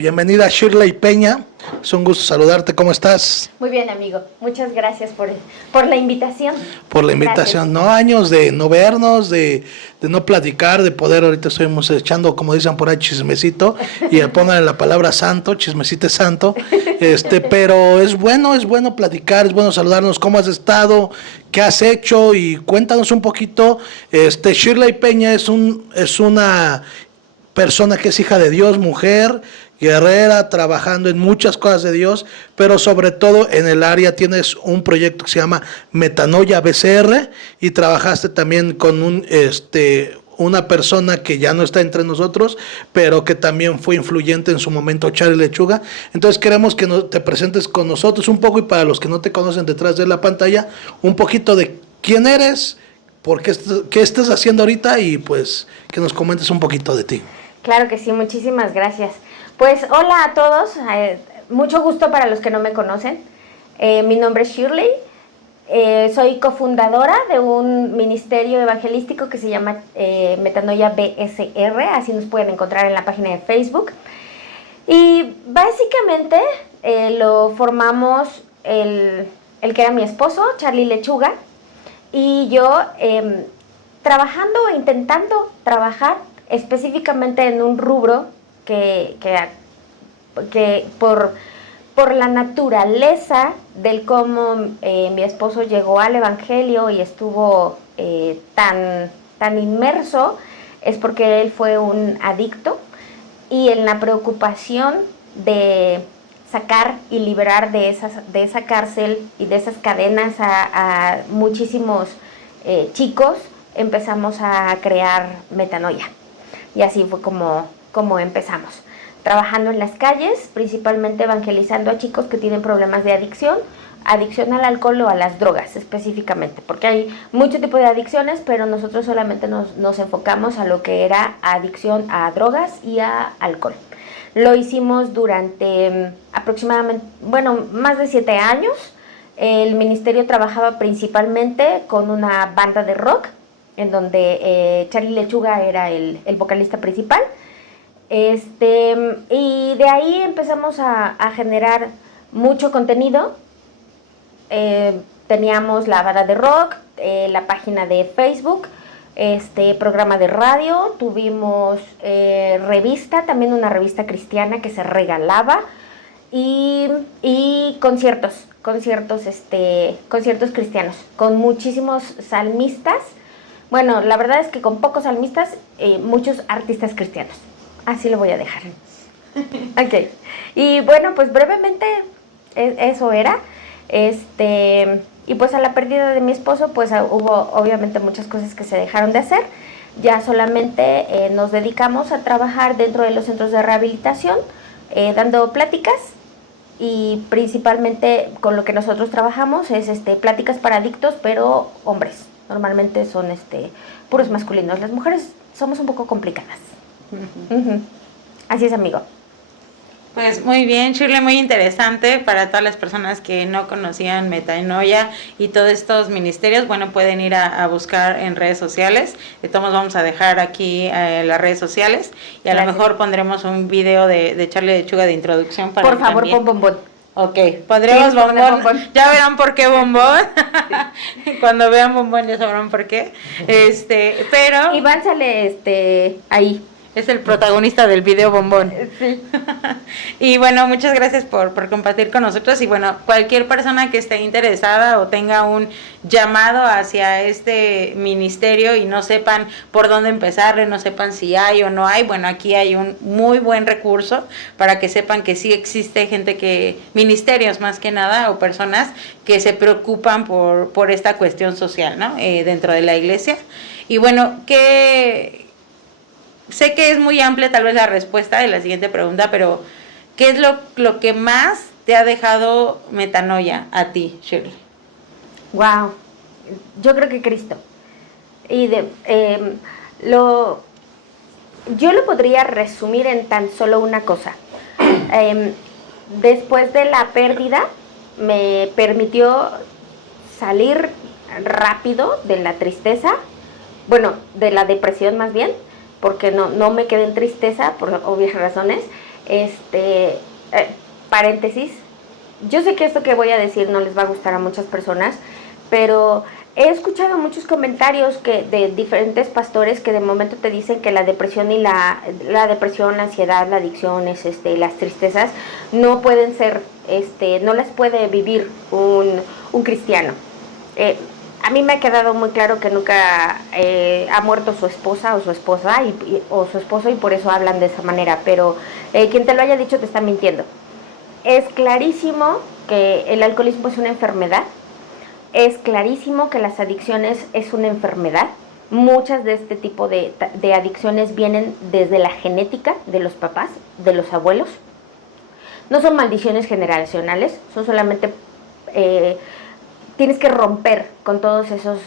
Bienvenida Shirley Peña, es un gusto saludarte, ¿cómo estás? Muy bien, amigo, muchas gracias por la invitación. Por la invitación, Gracias. no años de no vernos, de no platicar, de poder, ahorita estuvimos echando, como dicen por ahí, chismecito, y pongan la palabra santo, chismecito es santo, pero es bueno platicar, es bueno saludarnos, ¿cómo has estado? ¿Qué has hecho? Y cuéntanos un poquito, Shirley Peña es una persona que es hija de Dios, mujer, guerrera, trabajando en muchas cosas de Dios, pero sobre todo en el área tienes un proyecto que se llama Metanoia BCR y trabajaste también con una persona que ya no está entre nosotros, pero que también fue influyente en su momento, Charlie Lechuga. Entonces queremos que te presentes con nosotros un poco y para los que no te conocen detrás de la pantalla, un poquito de quién eres, qué estás haciendo ahorita y pues que nos comentes un poquito de ti. Claro que sí, muchísimas gracias. Pues hola a todos, mucho gusto para los que no me conocen. Mi nombre es Shirley, soy cofundadora de un ministerio evangelístico que se llama Metanoia BSR, así nos pueden encontrar en la página de Facebook. Y básicamente lo formamos el que era mi esposo, Charlie Lechuga, y yo trabajando o intentando trabajar específicamente en un rubro que por la naturaleza del cómo mi esposo llegó al evangelio y estuvo tan inmerso, es porque él fue un adicto, y en la preocupación de sacar y liberar de esa cárcel y de esas cadenas a muchísimos chicos, empezamos a crear Metanoia. Y así fue como empezamos, trabajando en las calles, principalmente evangelizando a chicos que tienen problemas de adicción al alcohol o a las drogas específicamente, porque hay mucho tipo de adicciones, pero nosotros solamente nos enfocamos a lo que era adicción a drogas y a alcohol. Lo hicimos durante aproximadamente, más de 7 años. El ministerio trabajaba principalmente con una banda de rock, en donde Charlie Lechuga era el vocalista principal. Y de ahí empezamos a generar mucho contenido. Teníamos la banda de rock, la página de Facebook, programa de radio, tuvimos revista, también una revista cristiana que se regalaba, y conciertos cristianos, con muchísimos salmistas. Bueno, la verdad es que con pocos salmistas, muchos artistas cristianos. Así lo voy a dejar. Ok. Y bueno, pues brevemente eso era. Y pues a la pérdida de mi esposo, pues hubo obviamente muchas cosas que se dejaron de hacer. Ya solamente nos dedicamos a trabajar dentro de los centros de rehabilitación, dando pláticas, y principalmente con lo que nosotros trabajamos es pláticas para adictos, pero hombres. Normalmente son puros masculinos. Las mujeres somos un poco complicadas. Así es, amigo. Pues muy bien, Shirley, muy interesante para todas las personas que no conocían Metanoia y todos estos ministerios. Bueno, pueden ir a buscar en redes sociales. De todos modos vamos a dejar aquí las redes sociales y a lo mejor pondremos un video de Charlie Lechuga de introducción para por favor, pon bombón. Ok, pondremos bombón. Ya verán por qué bombón. Cuando vean bombón ya sabrán por qué. Pero Iván sale ahí. Es el protagonista del video bombón. Sí. Y bueno, muchas gracias por compartir con nosotros. Y bueno, cualquier persona que esté interesada o tenga un llamado hacia este ministerio y no sepan por dónde empezar, no sepan si hay o no hay, bueno, aquí hay un muy buen recurso para que sepan que sí existe ministerios más que nada, o personas que se preocupan por esta cuestión social, ¿no? Dentro de la iglesia. Y bueno, sé que es muy amplia tal vez la respuesta de la siguiente pregunta, pero ¿qué es lo que más te ha dejado Metanoia a ti, Shirley? Wow, yo creo que Cristo. Y yo lo podría resumir en tan solo una cosa. Después de la pérdida, me permitió salir rápido de la tristeza, de la depresión más bien, porque no me quedé en tristeza por obvias razones. Paréntesis, yo sé que esto que voy a decir no les va a gustar a muchas personas, pero he escuchado muchos comentarios de diferentes pastores que de momento te dicen que la depresión y la depresión, la ansiedad, la adicción, las tristezas no pueden ser, no las puede vivir un cristiano. A mí me ha quedado muy claro que nunca ha muerto su esposa o su esposa o su esposo y por eso hablan de esa manera, pero quien te lo haya dicho te está mintiendo. Es clarísimo que el alcoholismo es una enfermedad, es clarísimo que las adicciones es una enfermedad. Muchas de este tipo de adicciones vienen desde la genética de los papás, de los abuelos. No son maldiciones generacionales, son solamente... tienes que romper con todos esos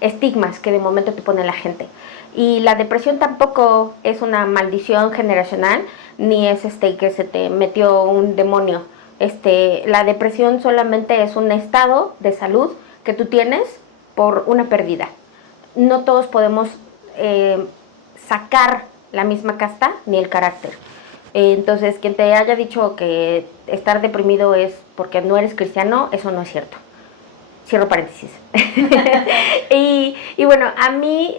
estigmas que de momento te pone la gente. Y la depresión tampoco es una maldición generacional, ni es que se te metió un demonio. La depresión solamente es un estado de salud que tú tienes por una pérdida. No todos podemos sacar la misma casta ni el carácter. Entonces, quien te haya dicho que estar deprimido es porque no eres cristiano, eso no es cierto. Cierro paréntesis. y bueno, a mí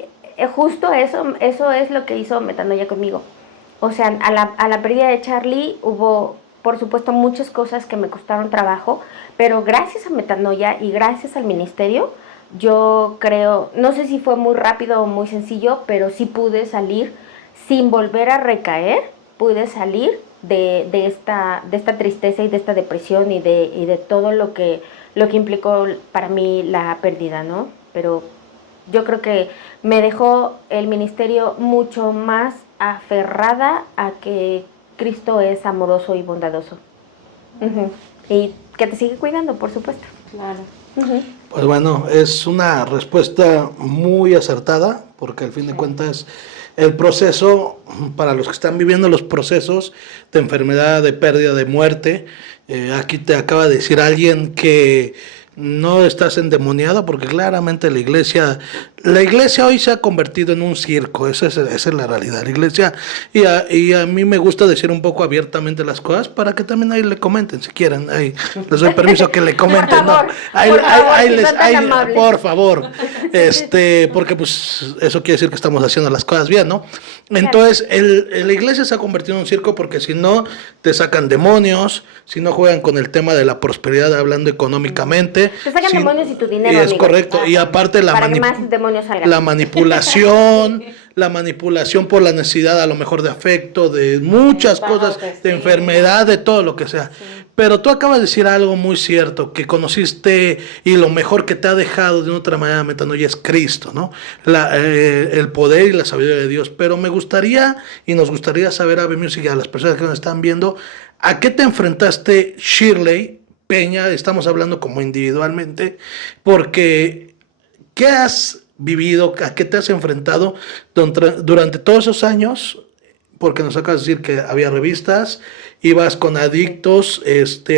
justo eso es lo que hizo Metanoia conmigo. O sea, a la pérdida de Charlie hubo, por supuesto, muchas cosas que me costaron trabajo, pero gracias a Metanoia y gracias al ministerio, yo creo, no sé si fue muy rápido o muy sencillo, pero sí pude salir sin volver a recaer, pude salir de esta tristeza y de esta depresión y de todo lo que implicó para mí la pérdida, ¿no? Pero yo creo que me dejó el ministerio mucho más aferrada a que Cristo es amoroso y bondadoso. Uh-huh. Y que te sigue cuidando, por supuesto. Claro. Uh-huh. Pues bueno, es una respuesta muy acertada, porque al fin de cuentas el proceso, para los que están viviendo los procesos de enfermedad, de pérdida, de muerte, aquí te acaba de decir alguien que no estás endemoniado, porque claramente la iglesia hoy se ha convertido en un circo, esa es la realidad. La iglesia, y a mí me gusta decir un poco abiertamente las cosas para que también ahí le comenten, si quieren, ahí les doy permiso que le comenten, por favor, porque pues eso quiere decir que estamos haciendo las cosas bien, ¿no? Entonces, la iglesia se ha convertido en un circo porque si no, te sacan demonios, si no juegan con el tema de la prosperidad hablando económicamente. Te sacan demonios y tu dinero, y es amigo. correcto, y aparte la manipulación por la necesidad a lo mejor de afecto, de muchas cosas, de enfermedad, de todo lo que sea. Sí. Pero tú acabas de decir algo muy cierto, que conociste y lo mejor que te ha dejado de una otra manera Metanoia es Cristo, ¿no? El poder y la sabiduría de Dios. Pero me gustaría y nos gustaría saber, Ave Music, y a las personas que nos están viendo, ¿a qué te enfrentaste, Shirley Peña? Estamos hablando como individualmente, porque ¿qué has vivido, a qué te has enfrentado durante todos esos años? Porque nos acabas de decir que había revistas, ibas con adictos,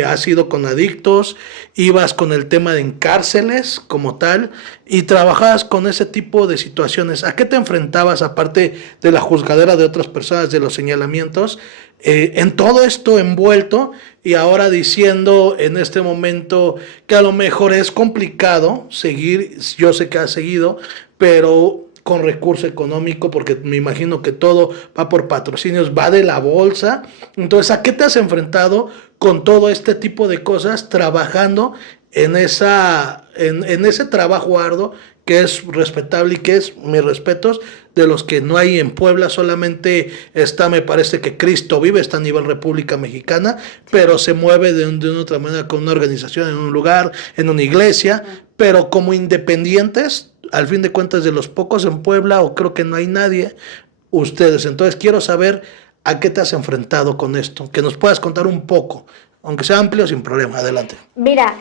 has ido con adictos, ibas con el tema de en cárceles como tal, y trabajabas con ese tipo de situaciones. ¿A qué te enfrentabas, aparte de la juzgadera de otras personas, de los señalamientos, en todo esto envuelto, y ahora diciendo en este momento que a lo mejor es complicado seguir? Yo sé que has seguido, pero con recurso económico, porque me imagino que todo va por patrocinios, va de la bolsa. Entonces, ¿a qué te has enfrentado con todo este tipo de cosas, trabajando en ese trabajo arduo que es respetable y que es, mis respetos, de los que no hay en Puebla? Solamente está, me parece que Cristo Vive, está a nivel República Mexicana, pero se mueve de una otra manera con una organización en un lugar, en una iglesia, pero como independientes, al fin de cuentas, de los pocos en Puebla, o creo que no hay nadie, ustedes. Entonces quiero saber a qué te has enfrentado con esto, que nos puedas contar un poco, aunque sea amplio, sin problema. Adelante. Mira,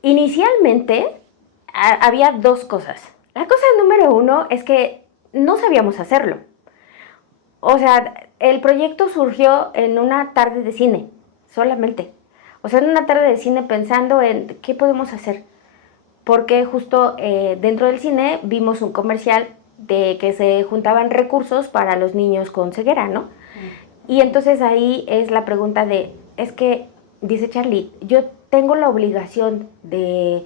inicialmente había dos cosas. La cosa número uno es que no sabíamos hacerlo. O sea, el proyecto surgió en una tarde de cine, solamente. O sea, en una tarde de cine pensando en qué podemos hacer. Porque justo dentro del cine vimos un comercial de que se juntaban recursos para los niños con ceguera, ¿no? Y entonces ahí es la pregunta es que, dice Charly, yo tengo la obligación de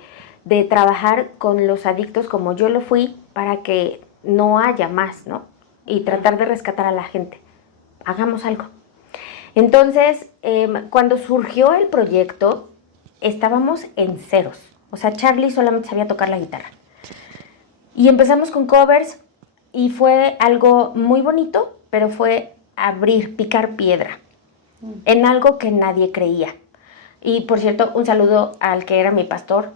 trabajar con los adictos como yo lo fui para que no haya más, ¿no? Y tratar de rescatar a la gente. Hagamos algo. Entonces, cuando surgió el proyecto, estábamos en ceros. O sea, Charly solamente sabía tocar la guitarra. Y empezamos con covers y fue algo muy bonito, pero fue picar piedra en algo que nadie creía. Y por cierto, un saludo al que era mi pastor,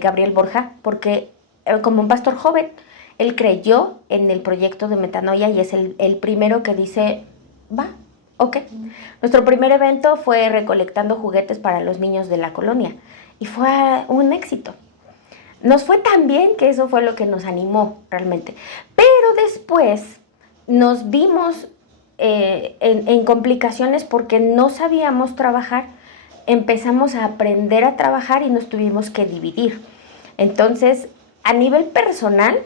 Gabriel Borja, porque como un pastor joven, él creyó en el proyecto de Metanoia y es el primero que dice, va, ok. Nuestro primer evento fue recolectando juguetes para los niños de la colonia y fue un éxito. Nos fue tan bien que eso fue lo que nos animó realmente. Pero después nos vimos en complicaciones porque no sabíamos trabajar. Empezamos a aprender a trabajar y nos tuvimos que dividir. Entonces, a nivel personal,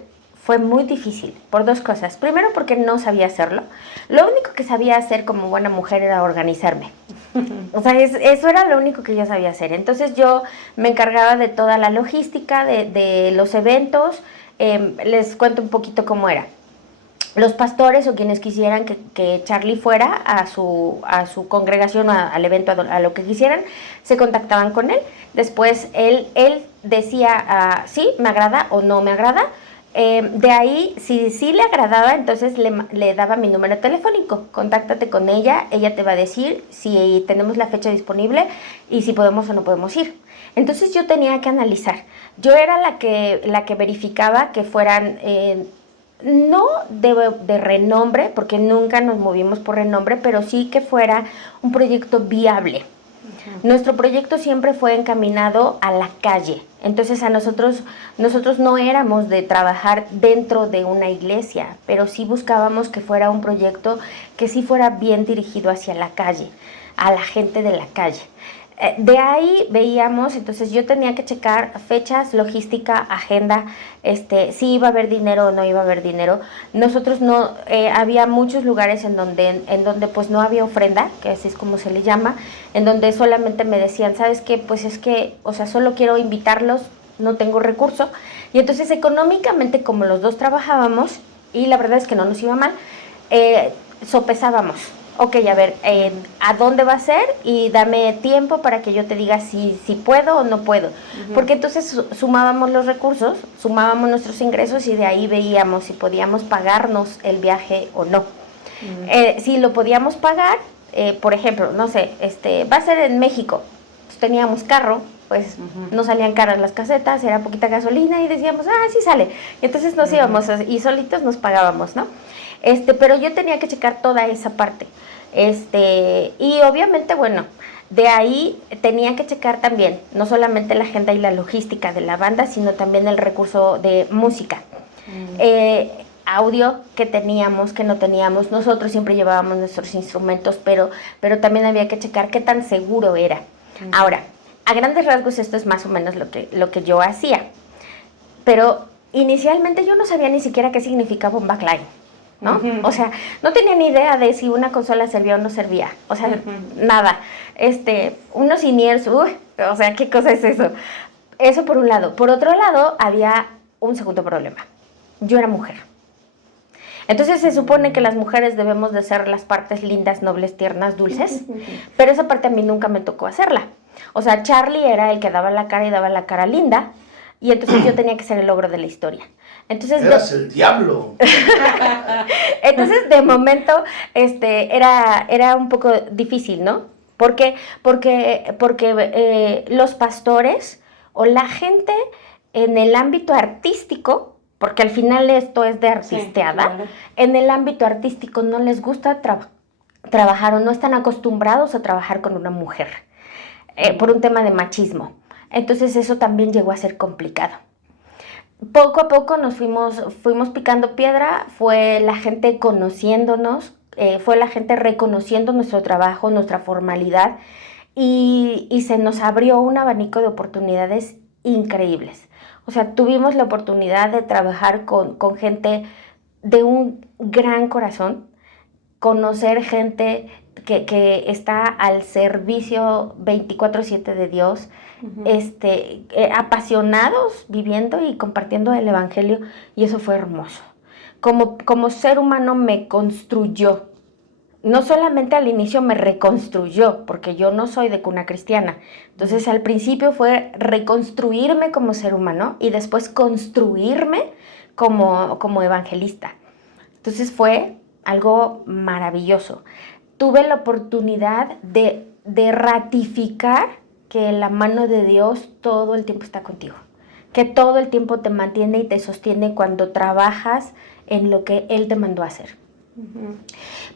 fue muy difícil por dos cosas. Primero, porque no sabía hacerlo. Lo único que sabía hacer como buena mujer era organizarme. O sea, eso era lo único que yo sabía hacer. Entonces yo me encargaba de toda la logística, de los eventos. Les cuento un poquito cómo era. Los pastores o quienes quisieran que Charly fuera a su congregación, al evento, a lo que quisieran, se contactaban con él. Después él decía, sí, me agrada o no me agrada. De ahí, si sí le agradaba, entonces le daba mi número telefónico. Contáctate con ella, ella te va a decir si tenemos la fecha disponible y si podemos o no podemos ir. Entonces yo tenía que analizar. Yo era la que verificaba que fueran, no de renombre, porque nunca nos movimos por renombre, pero sí que fuera un proyecto viable. Nuestro proyecto siempre fue encaminado a la calle. Entonces nosotros no éramos de trabajar dentro de una iglesia, pero sí buscábamos que fuera un proyecto que sí fuera bien dirigido hacia la calle, a la gente de la calle. De ahí veíamos, entonces yo tenía que checar fechas, logística, agenda, si iba a haber dinero o no iba a haber dinero. Nosotros no, había muchos lugares en donde pues no había ofrenda, que así es como se le llama, en donde solamente me decían, ¿sabes qué? Pues es que, o sea, solo quiero invitarlos, no tengo recurso. Y entonces económicamente, como los dos trabajábamos, y la verdad es que no nos iba mal, sopesábamos. Ok, a ver, ¿a dónde va a ser? Y dame tiempo para que yo te diga si puedo o no puedo. Porque entonces sumábamos los recursos, sumábamos nuestros ingresos y de ahí veíamos si podíamos pagarnos el viaje o no. Si lo podíamos pagar, por ejemplo, no sé, va a ser en México. Pues teníamos carro, pues no salían caras las casetas, era poquita gasolina y decíamos, sí sale. Y entonces nos íbamos y solitos nos pagábamos, ¿no? Pero yo tenía que checar toda esa parte. Y obviamente, bueno, de ahí tenía que checar también, no solamente la agenda y la logística de la banda, sino también el recurso de música. Audio que teníamos, que no teníamos. Nosotros siempre llevábamos nuestros instrumentos, pero también había que checar qué tan seguro era. Ahora, a grandes rasgos esto es más o menos lo que yo hacía. Pero inicialmente yo no sabía ni siquiera qué significaba un backline, ¿no? O sea, no tenía ni idea de si una consola servía o no servía. O sea, nada. Unos in-ears, o sea, ¿qué cosa es eso? Eso por un lado. Por otro lado, había un segundo problema. Yo era mujer. Entonces se supone que las mujeres debemos de ser las partes lindas, nobles, tiernas, dulces, pero esa parte a mí nunca me tocó hacerla. O sea, Charly era el que daba la cara y daba la cara linda, y entonces yo tenía que ser el ogro de la historia. Entonces, eras el diablo. Entonces, de momento, era un poco difícil, ¿no? Porque los pastores o la gente en el ámbito artístico, porque al final esto es de artisteada, sí, claro. En el ámbito artístico no les gusta trabajar o no están acostumbrados a trabajar con una mujer, por un tema de machismo. Entonces eso también llegó a ser complicado. Poco a poco nos fuimos picando piedra, fue la gente conociéndonos, fue la gente reconociendo nuestro trabajo, nuestra formalidad, y se nos abrió un abanico de oportunidades increíbles. O sea, tuvimos la oportunidad de trabajar con gente de un gran corazón, conocer gente que está al servicio 24/7 de Dios, apasionados viviendo y compartiendo el evangelio, y eso fue hermoso. Como ser humano me construyó. No solamente al inicio me reconstruyó, porque yo no soy de cuna cristiana. Entonces al principio fue reconstruirme como ser humano y después construirme como evangelista. Entonces fue algo maravilloso. Tuve la oportunidad de ratificar que la mano de Dios todo el tiempo está contigo, que todo el tiempo te mantiene y te sostiene cuando trabajas en lo que Él te mandó a hacer. Uh-huh.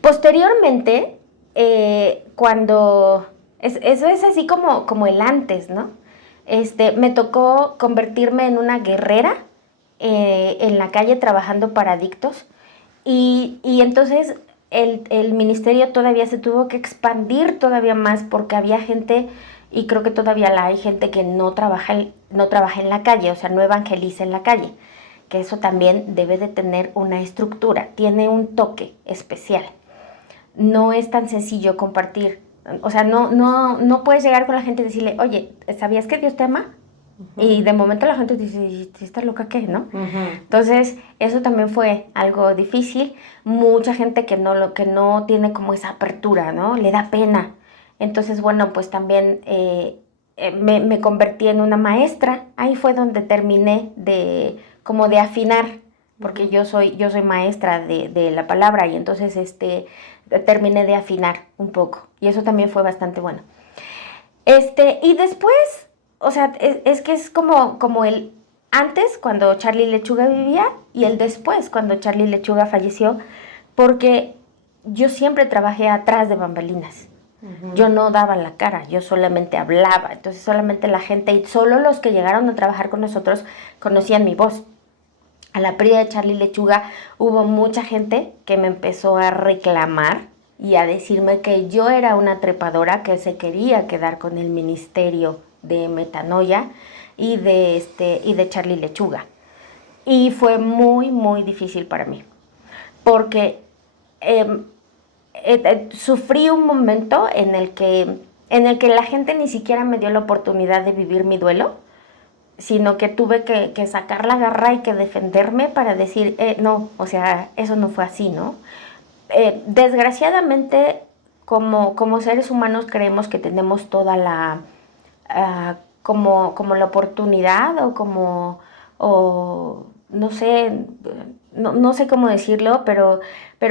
Posteriormente, cuando... eso es así como el antes, ¿no? Me tocó convertirme en una guerrera en la calle trabajando para adictos y entonces el ministerio todavía se tuvo que expandir todavía más porque había gente, y creo que todavía hay gente que no trabaja en la calle, o sea, no evangeliza en la calle, que eso también debe de tener una estructura, tiene un toque especial. No es tan sencillo compartir, o sea, no puedes llegar con la gente y decirle, oye, ¿sabías que Dios te ama? Uh-huh. Y de momento la gente dice, ¿esta loca qué, no? Uh-huh. Entonces, eso también fue algo difícil. Mucha gente que no tiene como esa apertura, ¿no? Le da pena. Entonces, bueno, pues también me convertí en una maestra. Ahí fue donde terminé de afinar, porque yo soy maestra de la palabra, y entonces terminé de afinar un poco, y eso también fue bastante bueno. Y después, o sea, es que es como el antes, cuando Charlie Lechuga vivía, y el después, cuando Charlie Lechuga falleció, porque yo siempre trabajé atrás de bambalinas. Uh-huh. Yo no daba la cara, yo solamente hablaba. Entonces solamente la gente, y solo los que llegaron a trabajar con nosotros, conocían mi voz. A la pérdida de Charlie Lechuga hubo mucha gente que me empezó a reclamar y a decirme que yo era una trepadora que se quería quedar con el ministerio de Metanoia y de Charlie Lechuga. Y fue muy, muy difícil para mí, porque sufrí un momento en el que la gente ni siquiera me dio la oportunidad de vivir mi duelo, sino que tuve que sacar la garra y que defenderme para decir, no, o sea, eso no fue así, ¿no? Desgraciadamente, como seres humanos creemos que tenemos toda la, como la oportunidad o no sé, no sé cómo decirlo, pero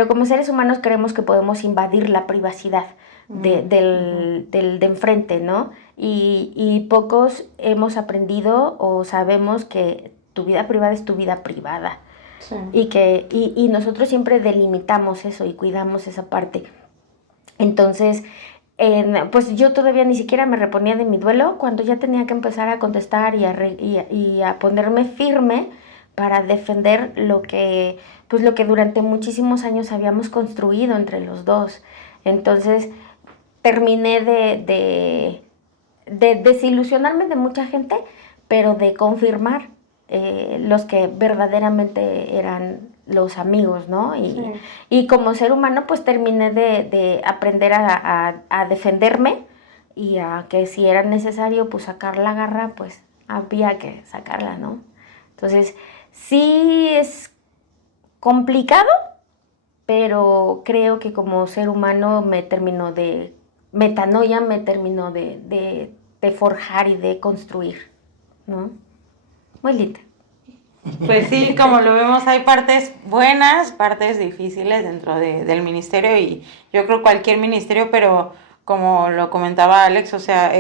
como seres humanos creemos que podemos invadir la privacidad del de enfrente, ¿no? Y pocos hemos aprendido o sabemos que tu vida privada es tu vida privada. Sí. Y nosotros siempre delimitamos eso y cuidamos esa parte. Entonces, pues yo todavía ni siquiera me reponía de mi duelo cuando ya tenía que empezar a contestar y a ponerme firme para defender lo que durante muchísimos años habíamos construido entre los dos. Entonces, terminé de desilusionarme de mucha gente, pero de confirmar los que verdaderamente eran los amigos, ¿no? Y como ser humano, pues terminé de aprender a defenderme y a que si era necesario, pues sacar la garra, pues había que sacarla, ¿no? Entonces, sí es complicado, pero creo que como ser humano Metanoia me terminó de forjar y de construir, ¿no? Muy linda. Pues sí, como lo vemos, hay partes buenas, partes difíciles dentro del ministerio, y yo creo cualquier ministerio, pero como lo comentaba Alex, o sea,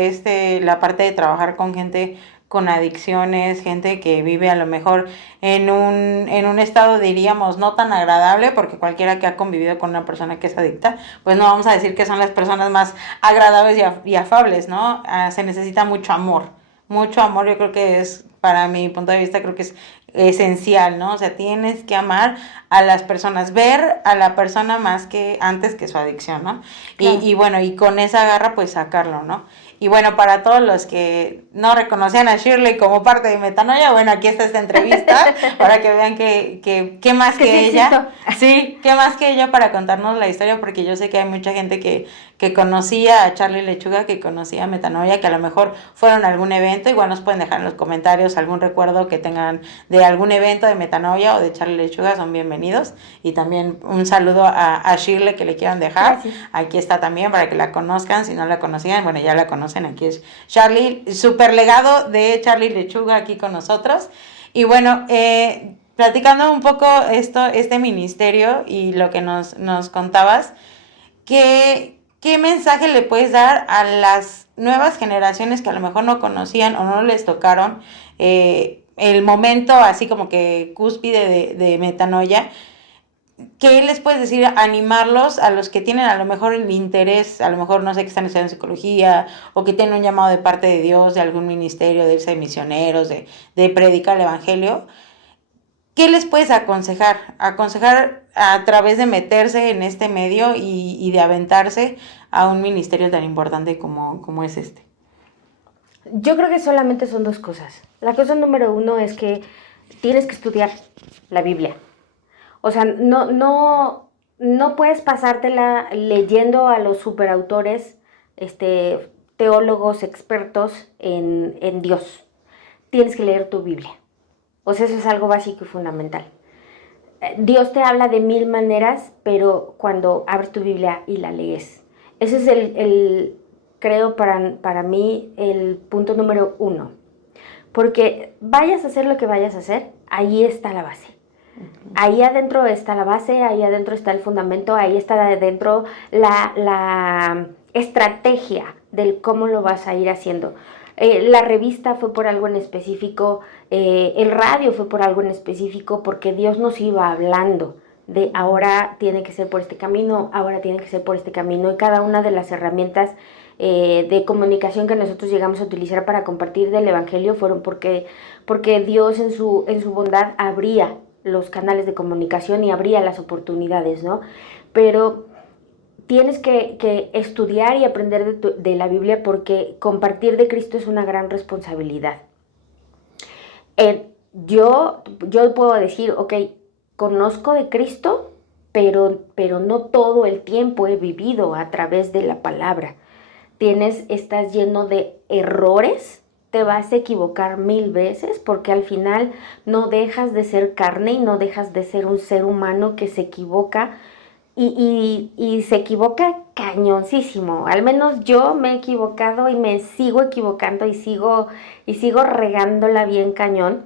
la parte de trabajar con gente con adicciones, gente que vive a lo mejor en un estado, diríamos, no tan agradable, porque cualquiera que ha convivido con una persona que es adicta, pues no vamos a decir que son las personas más agradables y afables, ¿no? Se necesita mucho amor, yo creo que es, para mi punto de vista, creo que es esencial, ¿no? O sea, tienes que amar a las personas, ver a la persona más que antes que su adicción, ¿no? Claro. Y bueno, y con esa garra, pues sacarlo, ¿no? Y bueno, para todos los que no reconocían a Shirley como parte de Metanoia, bueno, aquí está esta entrevista para que vean que más que sí ella, sí, qué más que ella para contarnos la historia, porque yo sé que hay mucha gente que conocía a Charlie Lechuga, que conocía a Metanoia, que a lo mejor fueron a algún evento. Igual nos pueden dejar en los comentarios algún recuerdo que tengan de algún evento de Metanoia o de Charlie Lechuga, son bienvenidos. Y también un saludo a Shirley que le quieran dejar. Gracias. Aquí está también para que la conozcan, si no la conocían, bueno, ya la conocen, aquí es Charlie, super legado de Charlie Lechuga aquí con nosotros. Y bueno, platicando un poco este ministerio y lo que nos contabas, ¿qué mensaje le puedes dar a las nuevas generaciones que a lo mejor no conocían o no les tocaron el momento así como que cúspide de Metanoia? ¿Qué les puedes decir? Animarlos a los que tienen a lo mejor el interés, a lo mejor no sé, que están estudiando psicología o que tienen un llamado de parte de Dios, de algún ministerio, de irse de misioneros, de predicar el evangelio. ¿Qué les puedes aconsejar? Aconsejar a través de meterse en este medio y de aventarse a un ministerio tan importante como es este. Yo creo que solamente son dos cosas. La cosa número uno es que tienes que estudiar la Biblia. O sea, no puedes pasártela leyendo a los superautores, teólogos expertos en Dios. Tienes que leer tu Biblia. O sea, eso es algo básico y fundamental. Dios te habla de 1000 maneras, pero cuando abres tu Biblia y la lees. Ese es creo para mí, el punto número uno. Porque vayas a hacer lo que vayas a hacer, ahí está la base. Ahí adentro está la base, ahí adentro está el fundamento, ahí está adentro la estrategia del cómo lo vas a ir haciendo. La revista fue por algo en específico, el radio fue por algo en específico, porque Dios nos iba hablando de ahora tiene que ser por este camino, ahora tiene que ser por este camino, y cada una de las herramientas de comunicación que nosotros llegamos a utilizar para compartir del evangelio fueron porque Dios en su bondad abría los canales de comunicación y abría las oportunidades, ¿no? Pero tienes que estudiar y aprender de la Biblia, porque compartir de Cristo es una gran responsabilidad. Yo puedo decir, ok, conozco de Cristo, pero no todo el tiempo he vivido a través de la palabra. Estás lleno de errores, te vas a equivocar 1000 veces, porque al final no dejas de ser carne y no dejas de ser un ser humano que se equivoca y se equivoca cañoncísimo. Al menos yo me he equivocado y me sigo equivocando y sigo regándola bien cañón,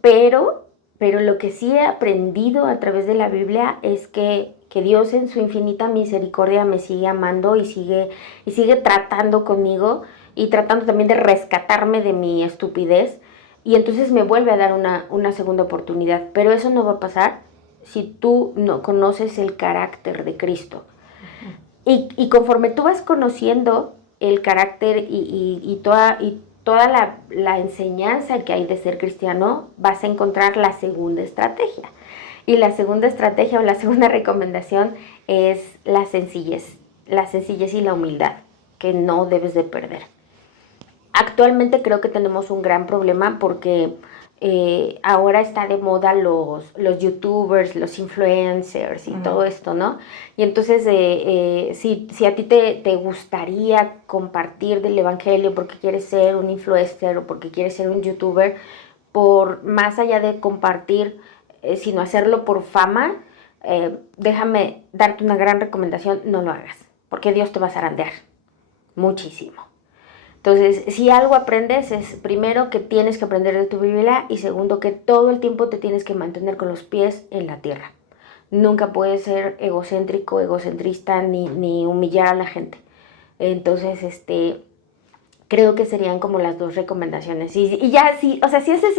pero lo que sí he aprendido a través de la Biblia es que Dios en su infinita misericordia me sigue amando y sigue tratando conmigo y tratando también de rescatarme de mi estupidez, y entonces me vuelve a dar una segunda oportunidad. Pero eso no va a pasar si tú no conoces el carácter de Cristo. Y conforme tú vas conociendo el carácter y toda la enseñanza que hay de ser cristiano, vas a encontrar la segunda estrategia. Y la segunda estrategia o la segunda recomendación es la sencillez y la humildad, que no debes de perder. Actualmente creo que tenemos un gran problema porque ahora está de moda los youtubers, los influencers y todo esto, ¿no? Y entonces si a ti te gustaría compartir del evangelio porque quieres ser un influencer o porque quieres ser un youtuber, por más allá de compartir, sino hacerlo por fama, déjame darte una gran recomendación: no lo hagas, porque Dios te va a zarandear muchísimo. Entonces, si algo aprendes es, primero, que tienes que aprender de tu Biblia, y segundo, que todo el tiempo te tienes que mantener con los pies en la tierra. Nunca puedes ser egocéntrico, egocentrista, ni humillar a la gente. Entonces, creo que serían como las dos recomendaciones. Y ya, sí, o sea, si haces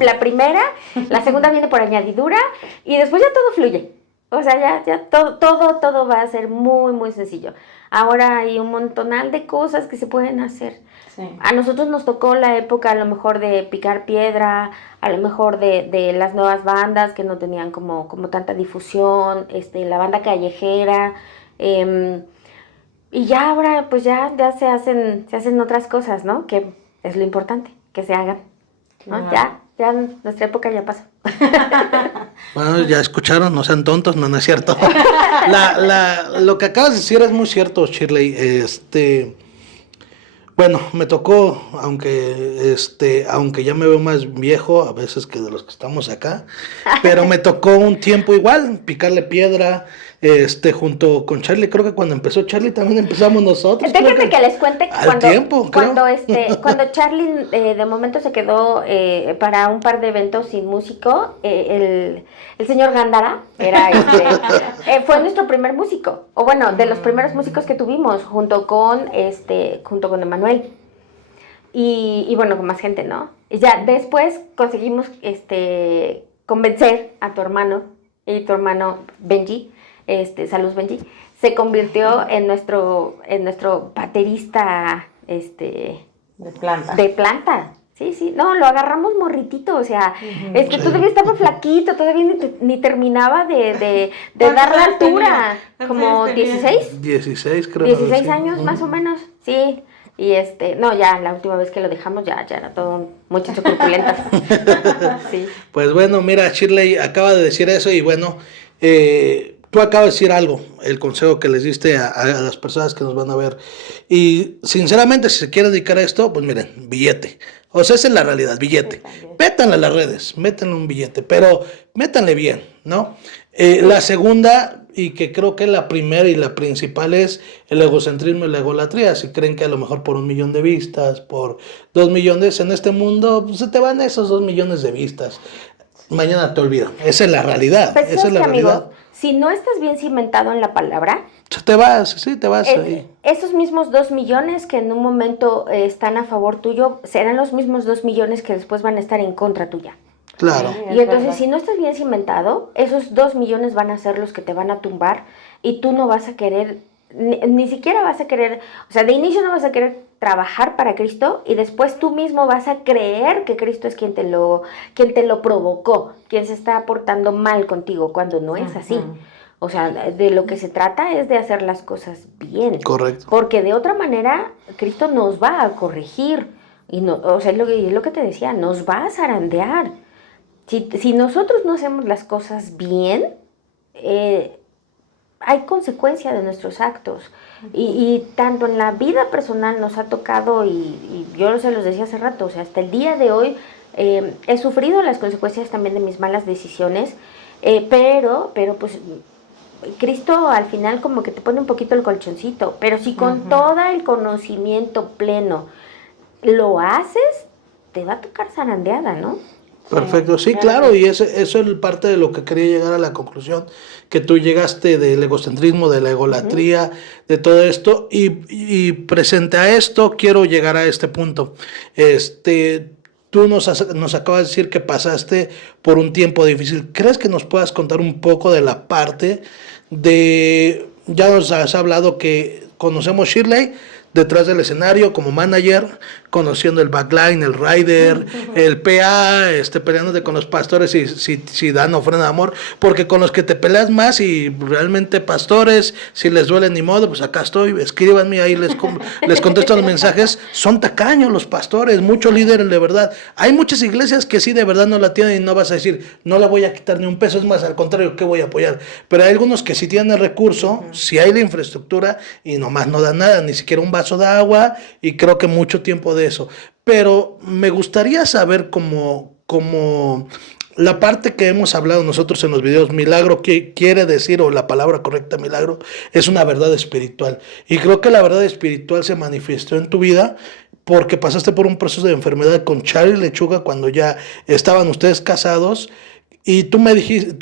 la primera, la segunda viene por añadidura, y después ya todo fluye. O sea, ya todo va a ser muy, muy sencillo. Ahora hay un montonal de cosas que se pueden hacer. Sí. A nosotros nos tocó la época, a lo mejor, de picar piedra, a lo mejor de las nuevas bandas que no tenían como tanta difusión, la banda callejera. Y ya ahora, pues ya se hacen otras cosas, ¿no? Que es lo importante, que se hagan, ¿no? Claro. Ya nuestra época ya pasó. Bueno, ya escucharon, no sean tontos, no es cierto. Lo que acabas de decir es muy cierto, Shirley. Bueno, me tocó, aunque ya me veo más viejo a veces que de los que estamos acá, pero me tocó un tiempo igual, picarle piedra, junto con Charlie. Creo que cuando empezó Charlie también empezamos nosotros. creo Déjenme que les cuente al tiempo, creo. cuando Charlie de momento se quedó para un par de eventos sin músico, el señor Gándara fue nuestro primer músico, o bueno, de los primeros músicos que tuvimos, junto con Emanuel. Y bueno, con más gente, ¿no? Y ya después conseguimos convencer a tu hermano, y tu hermano Benji, saludos Benji, se convirtió en nuestro baterista de planta. Sí, no, lo agarramos morritito, o sea, Sí. todavía estaba flaquito, todavía ni terminaba de dar la altura, como 16. 16 creo. 16 sí. años más o menos, sí. Y no, ya la última vez que lo dejamos ya era todo un muchacho corpulento. Sí. Pues bueno, mira, Shirley acaba de decir eso y bueno, tú acabas de decir algo, el consejo que les diste a las personas que nos van a ver. Y sinceramente, si se quieren dedicar a esto, pues miren, billete. O sea, esa es la realidad, billete. Métanle a las redes, métanle un billete, pero métanle bien, ¿no? La segunda, y que creo que es la primera y la principal, es el egocentrismo y la egolatría. Si creen que a lo mejor por 1 millón de vistas, por 2 millones en este mundo, pues se te van esos 2 millones de vistas. Mañana te olvidan. Esa es la realidad. Pero Esa es ¿sabes la qué, amigo? realidad. Si no estás bien cimentado en la palabra, Te vas, sí, te vas ahí. esos mismos 2 millones que en un momento están a favor tuyo, serán los mismos 2 millones que después van a estar en contra tuya. Claro. Y entonces, si no estás bien cimentado, esos 2 millones van a ser los que te van a tumbar y tú no vas a querer, ni siquiera vas a querer, o sea, de inicio no vas a querer trabajar para Cristo y después tú mismo vas a creer que Cristo es quien te lo provocó, quien se está portando mal contigo, cuando no es así. O sea, de lo que se trata es de hacer las cosas bien. Correcto. Porque de otra manera, Cristo nos va a corregir. Y no, o sea, es lo que te decía, nos va a zarandear. Si nosotros no hacemos las cosas bien, hay consecuencia de nuestros actos. Y tanto en la vida personal nos ha tocado, y yo se los decía hace rato, o sea, hasta el día de hoy he sufrido las consecuencias también de mis malas decisiones, pero pues Cristo al final como que te pone un poquito el colchoncito, pero si con todo el conocimiento pleno lo haces, te va a tocar zarandeada, ¿no? Perfecto, sí, claro, y eso es parte de lo que quería llegar a la conclusión, que tú llegaste del egocentrismo, de la egolatría, de todo esto, y presente a esto quiero llegar a este punto. Tú nos acabas de decir que pasaste por un tiempo difícil. ¿Crees que nos puedas contar un poco de la parte ya nos has hablado que conocemos Shirley detrás del escenario como manager, conociendo el backline, el rider, el PA, peleándote con los pastores si dan ofrenda de amor, porque con los que te peleas más y realmente pastores, si les duele ni modo, pues acá estoy, escríbanme, ahí les contesto los mensajes. Son tacaños los pastores, muchos líderes de verdad. Hay muchas iglesias que sí de verdad no la tienen y no vas a decir, no le voy a quitar ni un peso, es más, al contrario, ¿qué voy a apoyar? Pero hay algunos que sí tienen el recurso, sí hay la infraestructura y nomás no dan nada, ni siquiera un vaso de agua, y creo que mucho tiempo de eso. Pero me gustaría saber cómo la parte que hemos hablado nosotros en los videos, milagro, ¿qué quiere decir? O la palabra correcta, milagro, es una verdad espiritual. Y creo que la verdad espiritual se manifestó en tu vida porque pasaste por un proceso de enfermedad con Charlie Lechuga cuando ya estaban ustedes casados. Y tú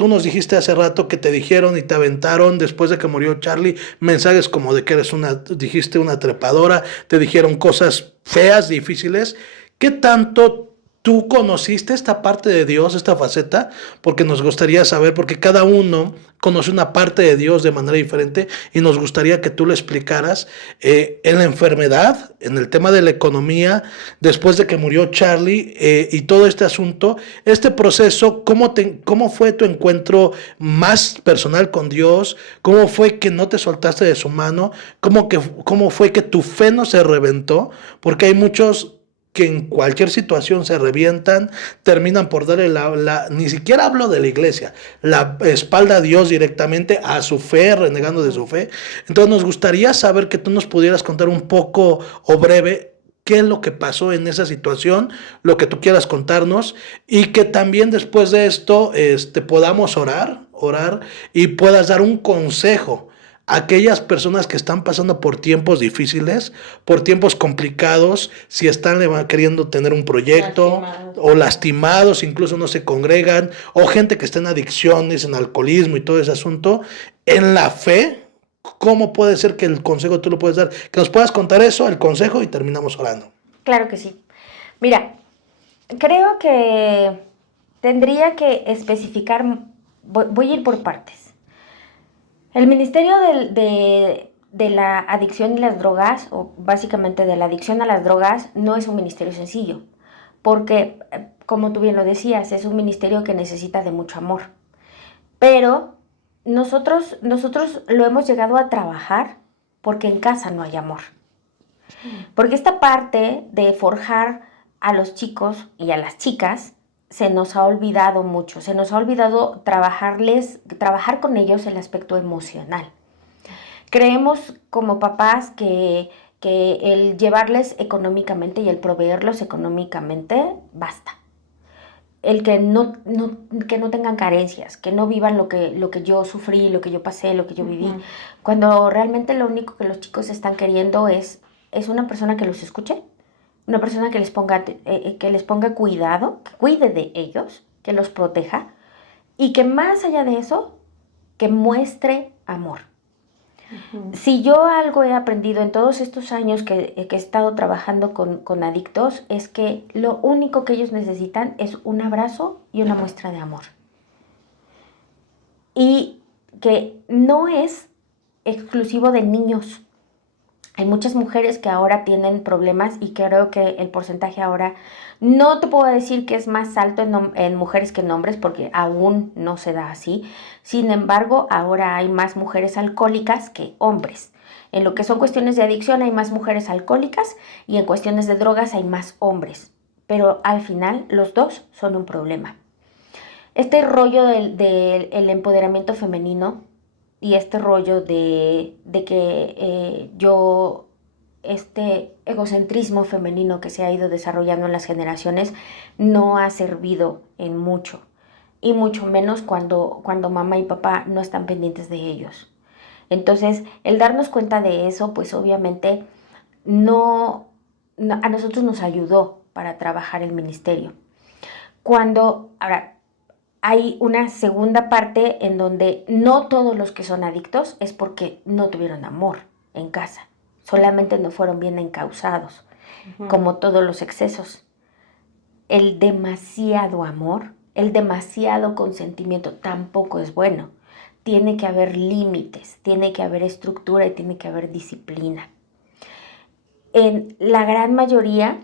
nos dijiste hace rato que te dijeron y te aventaron después de que murió Charlie mensajes como de que eres dijiste una trepadora, te dijeron cosas feas, difíciles. ¿Qué tanto ¿Tú conociste esta parte de Dios, esta faceta? Porque nos gustaría saber, porque cada uno conoce una parte de Dios de manera diferente y nos gustaría que tú lo explicaras en la enfermedad, en el tema de la economía, después de que murió Charlie y todo este asunto, este proceso, ¿cómo fue tu encuentro más personal con Dios? ¿Cómo fue que no te soltaste de su mano? ¿Cómo fue que tu fe no se reventó? Porque hay muchos que en cualquier situación se revientan, terminan por darle ni siquiera hablo de la iglesia, la espalda a Dios directamente, a su fe, renegando de su fe. Entonces nos gustaría saber que tú nos pudieras contar un poco o breve qué es lo que pasó en esa situación, lo que tú quieras contarnos, y que también después de esto podamos orar y puedas dar un consejo aquellas personas que están pasando por tiempos difíciles, por tiempos complicados, si están queriendo tener un proyecto o lastimados, incluso no se congregan, o gente que está en adicciones, en alcoholismo y todo ese asunto, en la fe, ¿cómo puede ser que el consejo tú lo puedes dar? Que nos puedas contar eso, el consejo, y terminamos orando. Claro que sí. Mira, creo que tendría que especificar, voy a ir por partes. El Ministerio de la Adicción y las Drogas, o básicamente de la adicción a las drogas, no es un ministerio sencillo, porque, como tú bien lo decías, es un ministerio que necesita de mucho amor. Pero nosotros lo hemos llegado a trabajar porque en casa no hay amor. Porque esta parte de forjar a los chicos y a las chicas se nos ha olvidado mucho, se nos ha olvidado trabajar con ellos el aspecto emocional. Creemos como papás que el llevarles económicamente y el proveerlos económicamente basta. El que no tengan carencias, que no vivan lo que yo sufrí, lo que yo pasé, lo que yo viví. Cuando realmente lo único que los chicos están queriendo es una persona que los escuche, una persona que les ponga cuidado, que cuide de ellos, que los proteja y que más allá de eso, que muestre amor. Si yo algo he aprendido en todos estos años que he estado trabajando con adictos, es que lo único que ellos necesitan es un abrazo y una muestra de amor. Y que no es exclusivo de niños. Hay muchas mujeres que ahora tienen problemas y creo que el porcentaje ahora, no te puedo decir que es más alto en mujeres que en hombres porque aún no se da así. Sin embargo, ahora hay más mujeres alcohólicas que hombres. En lo que son cuestiones de adicción hay más mujeres alcohólicas y en cuestiones de drogas hay más hombres. Pero al final los dos son un problema. Este rollo del empoderamiento femenino y este rollo de que este egocentrismo femenino que se ha ido desarrollando en las generaciones no ha servido en mucho. Y mucho menos cuando mamá y papá no están pendientes de ellos. Entonces, el darnos cuenta de eso, pues obviamente a nosotros nos ayudó para trabajar el ministerio. Ahora, hay una segunda parte en donde no todos los que son adictos es porque no tuvieron amor en casa, solamente no fueron bien encausados, como todos los excesos. El demasiado amor, el demasiado consentimiento tampoco es bueno. Tiene que haber límites, tiene que haber estructura y tiene que haber disciplina. En la gran mayoría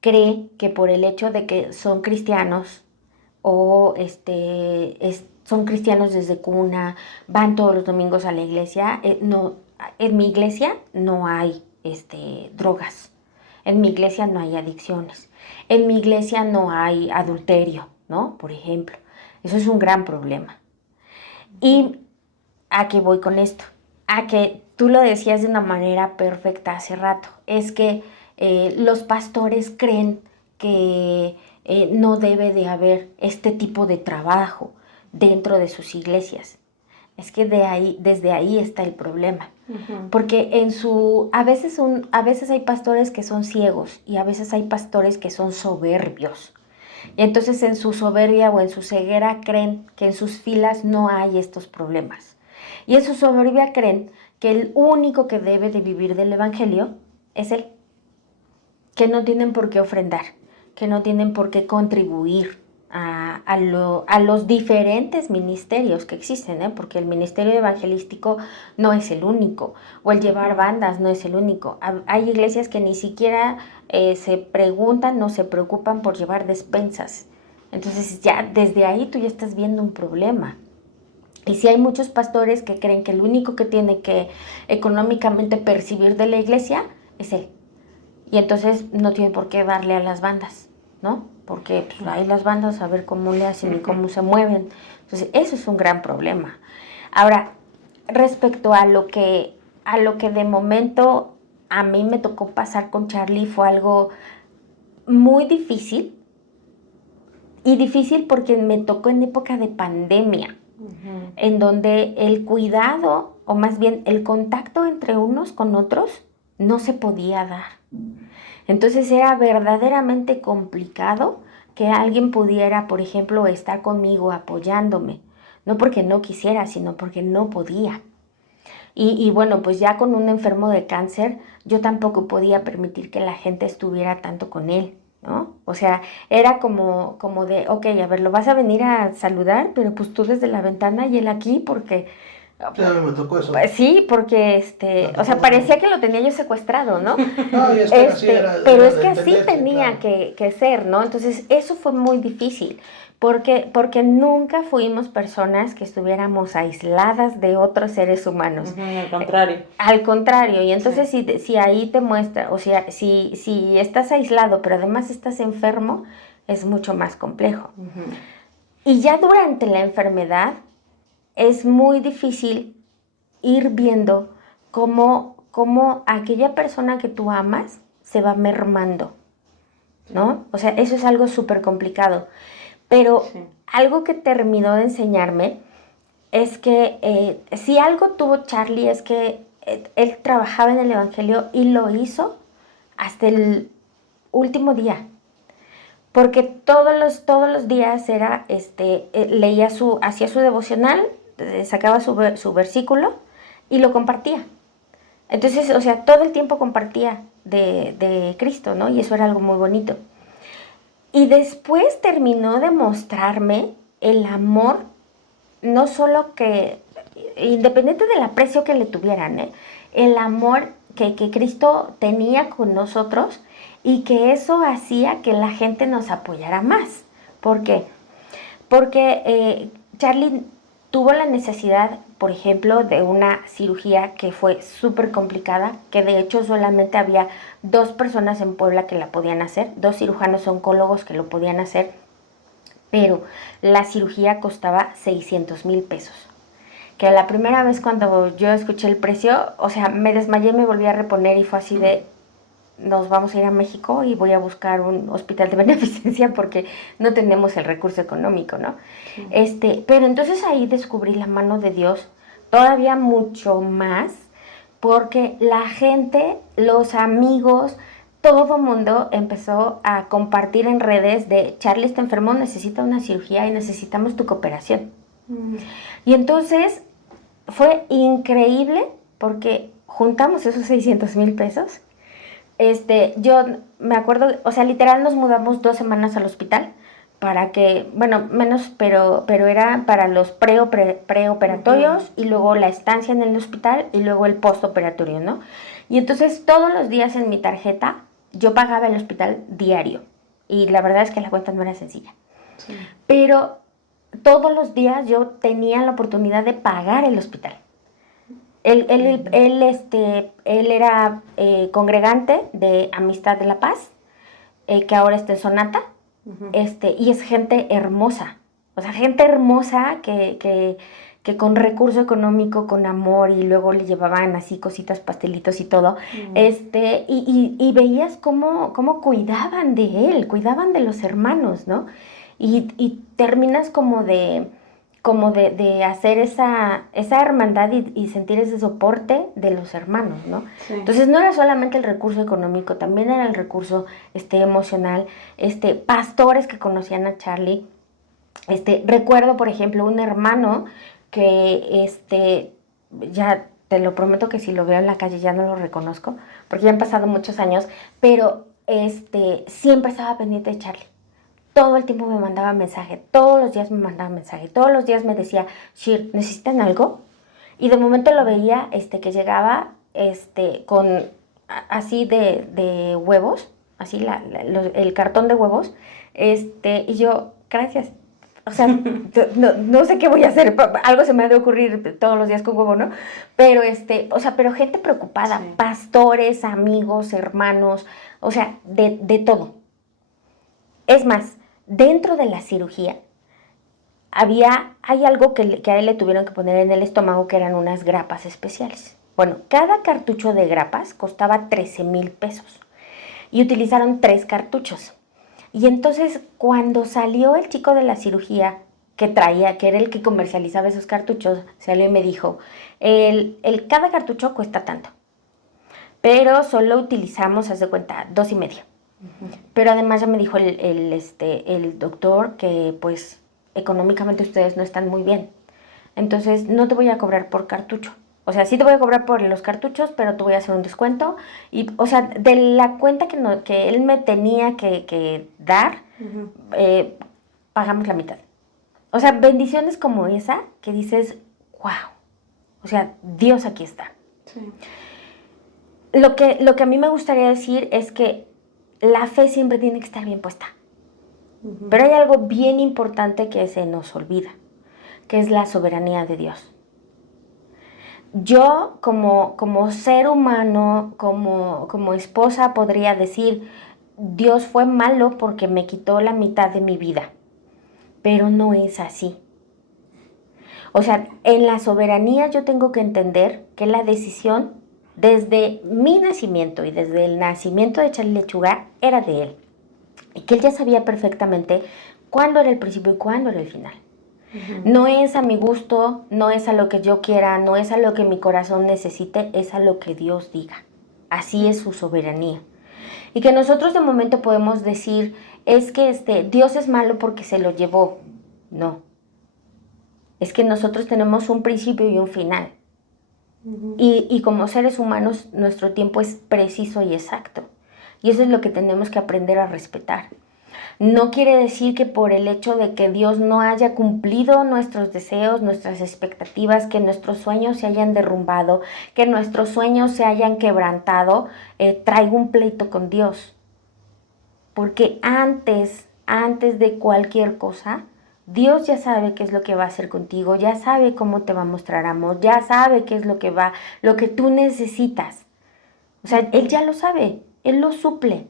cree que por el hecho de que son cristianos, o son cristianos desde cuna, van todos los domingos a la iglesia. No, en mi iglesia no hay drogas, en mi iglesia no hay adicciones, en mi iglesia no hay adulterio, ¿no? Por ejemplo, eso es un gran problema. ¿Y a qué voy con esto? A que tú lo decías de una manera perfecta hace rato, es que los pastores creen que no debe de haber este tipo de trabajo dentro de sus iglesias. Es que desde ahí está el problema. Porque a veces hay pastores que son ciegos y a veces hay pastores que son soberbios. Y entonces en su soberbia o en su ceguera creen que en sus filas no hay estos problemas. Y en su soberbia creen que el único que debe de vivir del evangelio es él. Que no tienen por qué ofrendar, que no tienen por qué contribuir a los diferentes ministerios que existen, ¿eh? Porque el ministerio evangelístico no es el único, o el llevar bandas no es el único. Hay iglesias que ni siquiera se preguntan, no se preocupan por llevar despensas. Entonces ya desde ahí tú ya estás viendo un problema. Y sí hay muchos pastores que creen que el único que tiene que económicamente percibir de la iglesia es él. Y entonces no tiene por qué darle a las bandas, ¿no? Porque pues, hay las bandas a ver cómo le hacen y cómo se mueven. Entonces eso es un gran problema. Ahora, respecto a lo que de momento a mí me tocó pasar con Charlie, fue algo muy difícil. Y difícil porque me tocó en época de pandemia, en donde el cuidado, o más bien el contacto entre unos con otros, no se podía dar. Entonces era verdaderamente complicado que alguien pudiera, por ejemplo, estar conmigo apoyándome. No porque no quisiera, sino porque no podía. Y bueno, pues ya con un enfermo de cáncer, yo tampoco podía permitir que la gente estuviera tanto con él, ¿no? O sea, era como de, ok, a ver, lo vas a venir a saludar, pero pues tú desde la ventana y él aquí, porque... Sí, a mí me tocó eso. Pues sí, porque o sea, parecía que lo tenía yo secuestrado, ¿no? No, y es que así era, pero era es de que así entenderse, tenía claro. que ser, ¿no? Entonces, eso fue muy difícil, porque nunca fuimos personas que estuviéramos aisladas de otros seres humanos. Al contrario. Al contrario, y entonces Sí. si ahí te muestra, o sea, si estás aislado, pero además estás enfermo, es mucho más complejo. Y ya durante la enfermedad, es muy difícil ir viendo cómo aquella persona que tú amas se va mermando, ¿no? O sea, eso es algo súper complicado. Pero Sí. algo que terminó de enseñarme es que si algo tuvo Charlie es que él trabajaba en el Evangelio y lo hizo hasta el último día. Porque todos los días era, leía hacía su devocional, sacaba su versículo y lo compartía. Entonces, o sea, todo el tiempo compartía de Cristo, ¿no? Y eso era algo muy bonito. Y después terminó de mostrarme el amor, no solo que, independiente del aprecio que le tuvieran, ¿eh? El amor que Cristo tenía con nosotros y que eso hacía que la gente nos apoyara más. ¿Por qué? Porque Charlie tuvo la necesidad, por ejemplo, de una cirugía que fue súper complicada, que de hecho solamente había 2 personas en Puebla que la podían hacer, 2 cirujanos oncólogos que lo podían hacer, pero la cirugía costaba 600,000 pesos. Que la primera vez cuando yo escuché el precio, o sea, me desmayé, me volví a reponer y fue así de, nos vamos a ir a México y voy a buscar un hospital de beneficencia porque no tenemos el recurso económico, ¿no? Pero entonces ahí descubrí la mano de Dios todavía mucho más, porque la gente, los amigos, todo mundo empezó a compartir en redes de Charlie está enfermo, necesita una cirugía y necesitamos tu cooperación. Y entonces fue increíble porque juntamos esos 600,000 pesos. Yo me acuerdo, o sea, literal nos mudamos 2 semanas al hospital para que, bueno, menos, pero era para los preoperatorios y luego la estancia en el hospital y luego el postoperatorio, ¿no? Y entonces todos los días en mi tarjeta yo pagaba el hospital diario y la verdad es que la cuenta no era sencilla. Sí. Pero todos los días yo tenía la oportunidad de pagar el hospital. Él era congregante de Amistad de la Paz, que ahora está en Sonata, y es gente hermosa, o sea, gente hermosa que con recurso económico, con amor, y luego le llevaban así cositas, pastelitos y todo, y veías cómo cuidaban de él, cuidaban de los hermanos, ¿no? Y terminas como de hacer esa hermandad y sentir ese soporte de los hermanos, ¿no? Sí. Entonces no era solamente el recurso económico, también era el recurso emocional, pastores que conocían a Charlie. Recuerdo, por ejemplo, un hermano que ya te lo prometo que si lo veo en la calle ya no lo reconozco, porque ya han pasado muchos años, pero siempre estaba pendiente de Charlie. Todo el tiempo me mandaba mensaje, todos los días me mandaba mensaje, todos los días me decía, Shir, ¿necesitan algo? Y de momento lo veía, que llegaba, con así de huevos, así el cartón de huevos, y yo, gracias. O sea, no sé qué voy a hacer, algo se me ha de ocurrir todos los días con huevo, ¿no? Pero, pero gente preocupada, sí. Pastores, amigos, hermanos, o sea, de todo. Es más, dentro de la cirugía, hay algo que a él le tuvieron que poner en el estómago, que eran unas grapas especiales. Bueno, cada cartucho de grapas costaba 13,000 pesos y utilizaron 3 cartuchos. Y entonces, cuando salió el chico de la cirugía que era el que comercializaba esos cartuchos, salió y me dijo, cada cartucho cuesta tanto, pero solo utilizamos, haz de cuenta, 2,5. Uh-huh. Pero además ya me dijo el doctor que, pues, económicamente ustedes no están muy bien. Entonces, no te voy a cobrar por cartucho. O sea, sí te voy a cobrar por los cartuchos, pero te voy a hacer un descuento. Y, o sea, de la cuenta que él me tenía que dar, uh-huh, pagamos la mitad. O sea, bendiciones como esa que dices, wow. O sea, Dios aquí está. Sí. Lo que a mí me gustaría decir es que la fe siempre tiene que estar bien puesta. Uh-huh. Pero hay algo bien importante que se nos olvida, que es la soberanía de Dios. Yo, como ser humano, como esposa, podría decir, Dios fue malo porque me quitó la mitad de mi vida. Pero no es así. O sea, en la soberanía yo tengo que entender que la decisión, desde mi nacimiento y desde el nacimiento de Charlie Lechuga, era de él. Y que él ya sabía perfectamente cuándo era el principio y cuándo era el final. Uh-huh. No es a mi gusto, no es a lo que yo quiera, no es a lo que mi corazón necesite, es a lo que Dios diga. Así es su soberanía. Y que nosotros de momento podemos decir, es que Dios es malo porque se lo llevó. No. Es que nosotros tenemos un principio y un final. Uh-huh. Y como seres humanos, nuestro tiempo es preciso y exacto. Y eso es lo que tenemos que aprender a respetar. No quiere decir que por el hecho de que Dios no haya cumplido nuestros deseos, nuestras expectativas, que nuestros sueños se hayan derrumbado, que nuestros sueños se hayan quebrantado, traigo un pleito con Dios. Porque antes de cualquier cosa, Dios ya sabe qué es lo que va a hacer contigo, ya sabe cómo te va a mostrar amor, ya sabe qué es lo que tú necesitas. O sea, Él ya lo sabe, Él lo suple.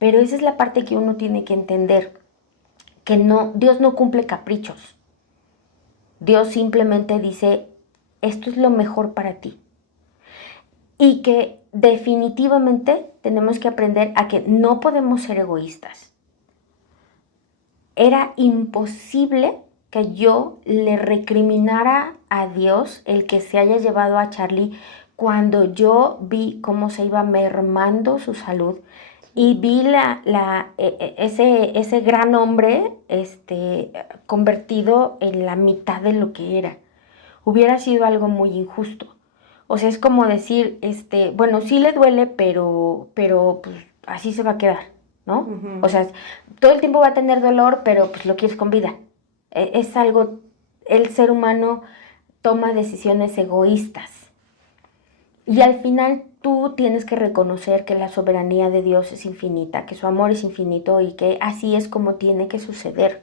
Pero esa es la parte que uno tiene que entender, que Dios no cumple caprichos. Dios simplemente dice, esto es lo mejor para ti. Y que definitivamente tenemos que aprender a que no podemos ser egoístas. Era imposible que yo le recriminara a Dios el que se haya llevado a Charlie cuando yo vi cómo se iba mermando su salud. Y vi ese gran hombre convertido en la mitad de lo que era. Hubiera sido algo muy injusto. O sea, es como decir, bueno, sí le duele, pero pues así se va a quedar, ¿no? Uh-huh. O sea, todo el tiempo va a tener dolor, pero pues lo quieres con vida. Es algo, el ser humano toma decisiones egoístas. Y al final tú tienes que reconocer que la soberanía de Dios es infinita, que su amor es infinito y que así es como tiene que suceder.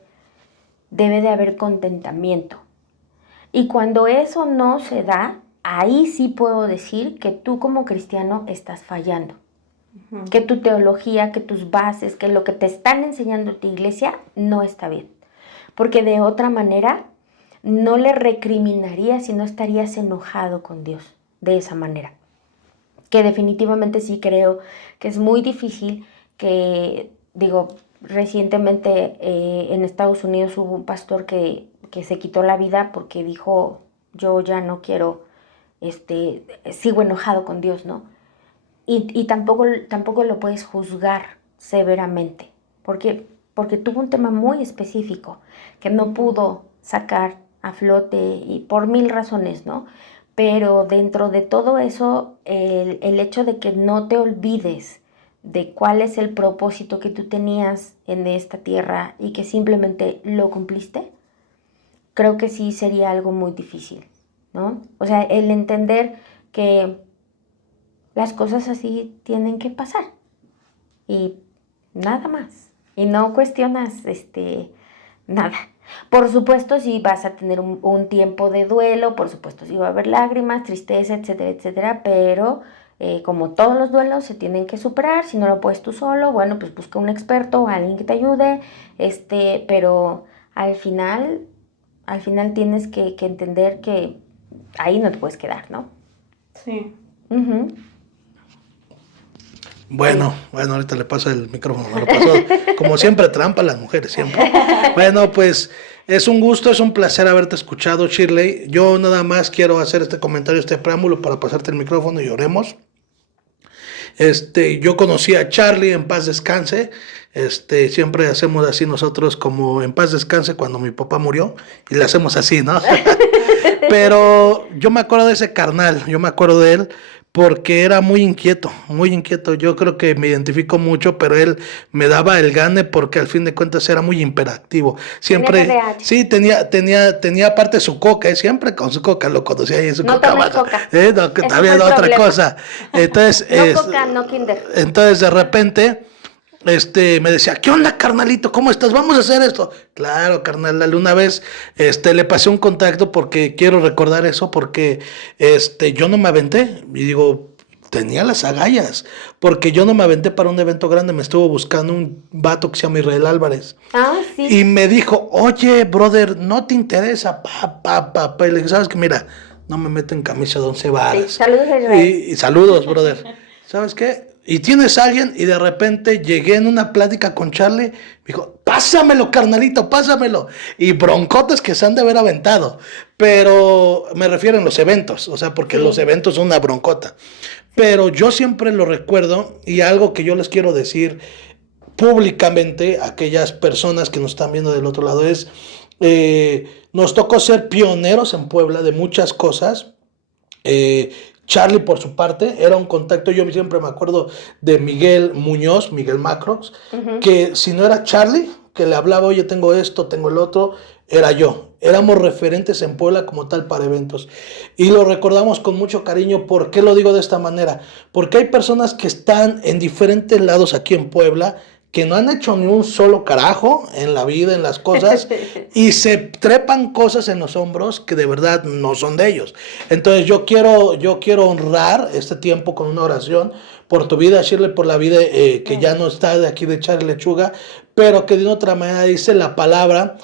Debe de haber contentamiento. Y cuando eso no se da, ahí sí puedo decir que tú como cristiano estás fallando. Uh-huh. Que tu teología, que tus bases, que lo que te están enseñando tu iglesia no está bien. Porque de otra manera no le recriminarías y no estarías enojado con Dios de esa manera. Que definitivamente sí creo que es muy difícil que, recientemente en Estados Unidos hubo un pastor que se quitó la vida porque dijo, yo ya no quiero, sigo enojado con Dios, ¿no? Y tampoco lo puedes juzgar severamente, porque tuvo un tema muy específico que no pudo sacar a flote y por 1000 razones, ¿no? Pero dentro de todo eso, el hecho de que no te olvides de cuál es el propósito que tú tenías en esta tierra y que simplemente lo cumpliste, creo que sí sería algo muy difícil, ¿no? O sea, el entender que las cosas así tienen que pasar y nada más. Y no cuestionas nada. Por supuesto, sí vas a tener un tiempo de duelo, por supuesto, sí va a haber lágrimas, tristeza, etcétera, etcétera, pero como todos los duelos se tienen que superar. Si no lo puedes tú solo, bueno, pues busca un experto o alguien que te ayude, pero al final tienes que entender que ahí no te puedes quedar, ¿no? Sí. Uh-huh. Bueno, ahorita le paso el micrófono, me lo pasó. Como siempre, trampa a las mujeres, siempre. Bueno, pues es un gusto, es un placer haberte escuchado, Shirley. Yo nada más quiero hacer este comentario, este preámbulo para pasarte el micrófono y oremos. Yo conocí a Charlie, en paz descanse. Siempre hacemos así nosotros, como en paz descanse cuando mi papá murió, y le hacemos así, ¿no? Pero yo me acuerdo de ese carnal, yo me acuerdo de él porque era muy inquieto, muy inquieto. Yo creo que me identifico mucho, pero él me daba el gane porque al fin de cuentas era muy imperactivo. Siempre, TDAH. sí, tenía aparte su coca, siempre con su coca, lo conocía ahí en su No coca. tomes baja. coca. No, que Ese también fue el otra problema. cosa. Entonces, No coca, no Kinder. entonces de repente me decía, ¿qué onda, carnalito? ¿Cómo estás? Vamos a hacer esto. Claro, carnal, dale. Una vez le pasé un contacto porque quiero recordar eso, porque yo no me aventé. Y digo, tenía las agallas, porque yo no me aventé para un evento grande. Me estuvo buscando un vato que se llama Israel Álvarez. Ah, sí. Y me dijo, oye, brother, ¿no te interesa? Y le dije, ¿sabes qué? Mira, no me meto en camisa de 11 varas. Sí, saludos a Israel. Y saludos, brother. ¿Sabes qué? Y tienes a alguien, y de repente llegué en una plática con Charlie, me dijo, pásamelo, carnalito, pásamelo. Y broncotes que se han de haber aventado. Pero me refiero en los eventos, o sea, porque Sí. los eventos son una broncota. Pero yo siempre lo recuerdo, y algo que yo les quiero decir públicamente a aquellas personas que nos están viendo del otro lado es, nos tocó ser pioneros en Puebla de muchas cosas. Charlie, por su parte, era un contacto. Yo siempre me acuerdo de Miguel Muñoz, Miguel Macrox, que si no era Charlie, que le hablaba, oye, tengo esto, tengo el otro, era yo. Éramos referentes en Puebla como tal para eventos. Y lo recordamos con mucho cariño. ¿Por qué lo digo de esta manera? Porque hay personas que están en diferentes lados aquí en Puebla, que no han hecho ni un solo carajo en la vida, en las cosas, y se trepan cosas en los hombros que de verdad no son de ellos. Entonces yo quiero honrar este tiempo con una oración por tu vida, Shirley, por la vida que ya no está de aquí de Charlie Lechuga, pero que de otra manera dice la palabra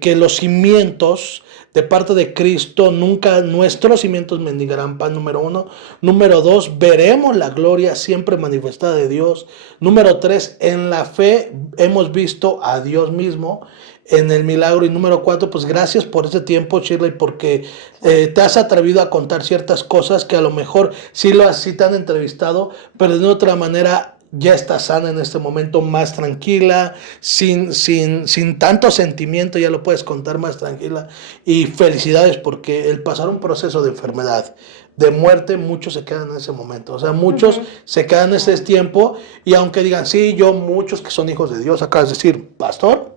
que los cimientos de parte de Cristo, nunca nuestros cimientos mendigarán pan, número 1. Número 2, veremos la gloria siempre manifestada de Dios. Número 3, en la fe hemos visto a Dios mismo en el milagro. Y número 4, pues gracias por este tiempo, Shirley, porque te has atrevido a contar ciertas cosas que a lo mejor sí te han entrevistado, pero de otra manera ya está sana en este momento, más tranquila, sin tanto sentimiento, ya lo puedes contar más tranquila. Y felicidades, porque el pasar un proceso de enfermedad, de muerte, muchos se quedan en ese momento. O sea, muchos se quedan en ese tiempo, y aunque digan, sí, muchos que son hijos de Dios, acabas de decir, pastor,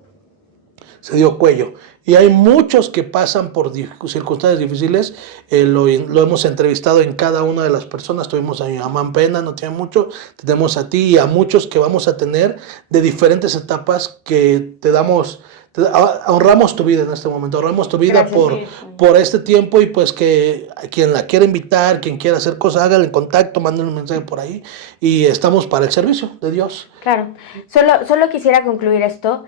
se dio cuello. Y hay muchos que pasan por circunstancias difíciles. Lo hemos entrevistado en cada una de las personas. Tuvimos a mi mamá en Pena, no tiene mucho. Tenemos a ti y a muchos que vamos a tener de diferentes etapas, que honramos tu vida en este momento. Honramos tu vida. Gracias, por este tiempo, y pues que quien la quiera invitar, quien quiera hacer cosas, háganle en contacto, mándenle un mensaje por ahí, y estamos para el servicio de Dios. Claro. Solo quisiera concluir esto.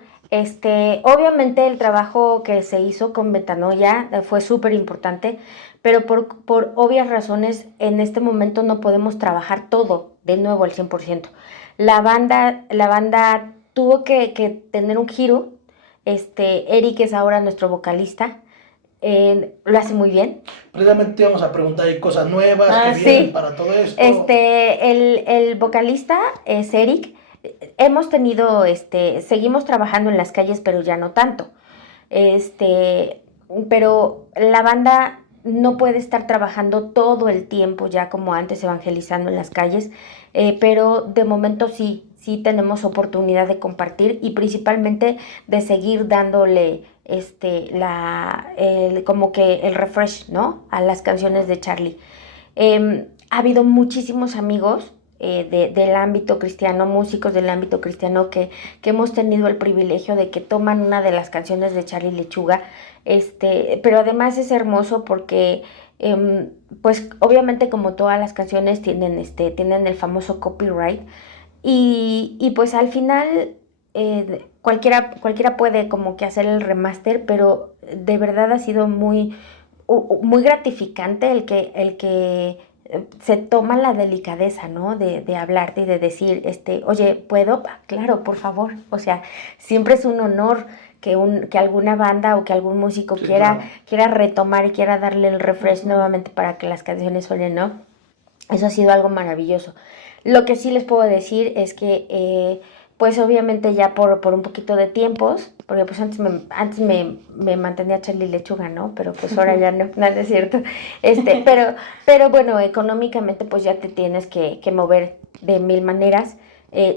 Obviamente el trabajo que se hizo con Metanoia fue súper importante, pero por obvias razones en este momento no podemos trabajar todo de nuevo al 100%. La banda tuvo que tener un giro. Eric es ahora nuestro vocalista. Lo hace muy bien. Precisamente íbamos a preguntar, hay cosas nuevas que vienen para todo esto. El vocalista es Eric. Hemos tenido, seguimos trabajando en las calles, pero ya no tanto. Pero la banda no puede estar trabajando todo el tiempo ya como antes evangelizando en las calles, pero de momento sí tenemos oportunidad de compartir y principalmente de seguir dándole como que el refresh, ¿no? A las canciones de Charly. Ha habido muchísimos amigos del ámbito cristiano, músicos del ámbito cristiano que hemos tenido el privilegio de que toman una de las canciones de Charly Lechuga, pero además es hermoso porque pues obviamente como todas las canciones tienen el famoso copyright y pues al final cualquiera puede como que hacer el remaster, pero de verdad ha sido muy gratificante el que se toma la delicadeza, ¿no? De hablarte y de decir, oye, ¿puedo? Claro, por favor. O sea, siempre es un honor que alguna banda o que algún músico Sí, quiera retomar y quiera darle el refresh nuevamente para que las canciones suenen, ¿no? Eso ha sido algo maravilloso. Lo que sí les puedo decir es que, pues obviamente ya por un poquito de tiempos, porque pues antes me mantenía Charly Lechuga, ¿no? Pero pues ahora ya no, nada es cierto. Pero bueno, económicamente pues ya te tienes que mover de mil maneras.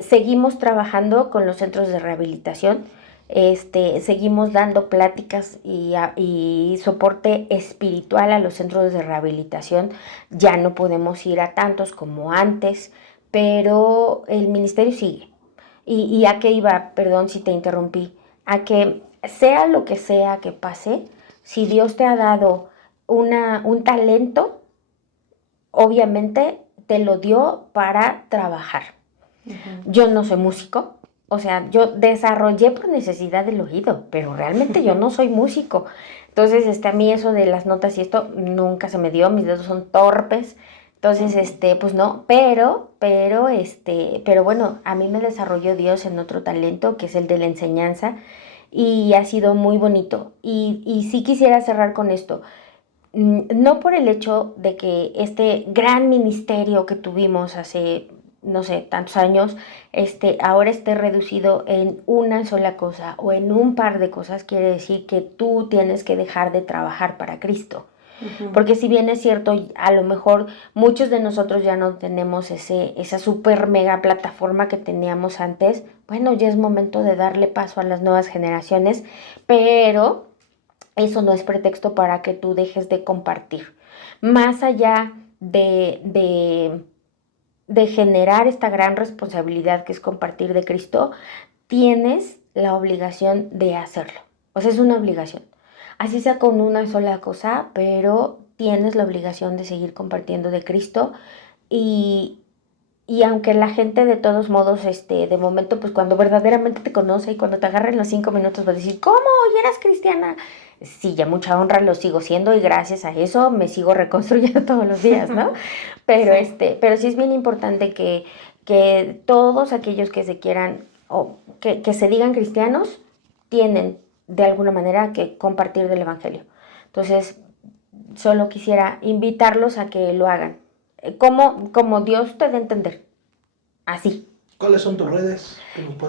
Seguimos trabajando con los centros de rehabilitación. Seguimos dando pláticas y soporte espiritual a los centros de rehabilitación. Ya no podemos ir a tantos como antes, pero el ministerio sigue. ¿Y a qué iba? Perdón si te interrumpí. A que sea lo que sea que pase, si Dios te ha dado un talento, obviamente te lo dio para trabajar. Uh-huh. Yo no soy músico, o sea, yo desarrollé por necesidad del oído, pero realmente yo no soy músico. Entonces, a mí eso de las notas y esto nunca se me dio, mis dedos son torpes. Entonces, pues no, pero bueno, a mí me desarrolló Dios en otro talento, que es el de la enseñanza, y ha sido muy bonito. Y sí quisiera cerrar con esto. No por el hecho de que este gran ministerio que tuvimos hace, no sé, tantos años, ahora esté reducido en una sola cosa o en un par de cosas, quiere decir que tú tienes que dejar de trabajar para Cristo. Uh-huh. Porque si bien es cierto, a lo mejor muchos de nosotros ya no tenemos esa super mega plataforma que teníamos antes, bueno, ya es momento de darle paso a las nuevas generaciones, pero eso no es pretexto para que tú dejes de compartir. Más allá de generar esta gran responsabilidad que es compartir de Cristo, tienes la obligación de hacerlo. O sea, es una obligación. Así sea con una sola cosa, pero tienes la obligación de seguir compartiendo de Cristo y aunque la gente de todos modos, de momento, pues cuando verdaderamente te conoce y cuando te agarren los 5 minutos va a decir, ¿cómo? ¿Y eras cristiana? Sí, ya mucha honra lo sigo siendo y gracias a eso me sigo reconstruyendo todos los días, ¿no? Pero sí. Pero sí es bien importante que todos aquellos que se quieran o que se digan cristianos tienen de alguna manera que compartir del evangelio. Entonces, solo quisiera invitarlos a que lo hagan. Como Dios te dé a entender. Así. ¿Cuáles son tus redes?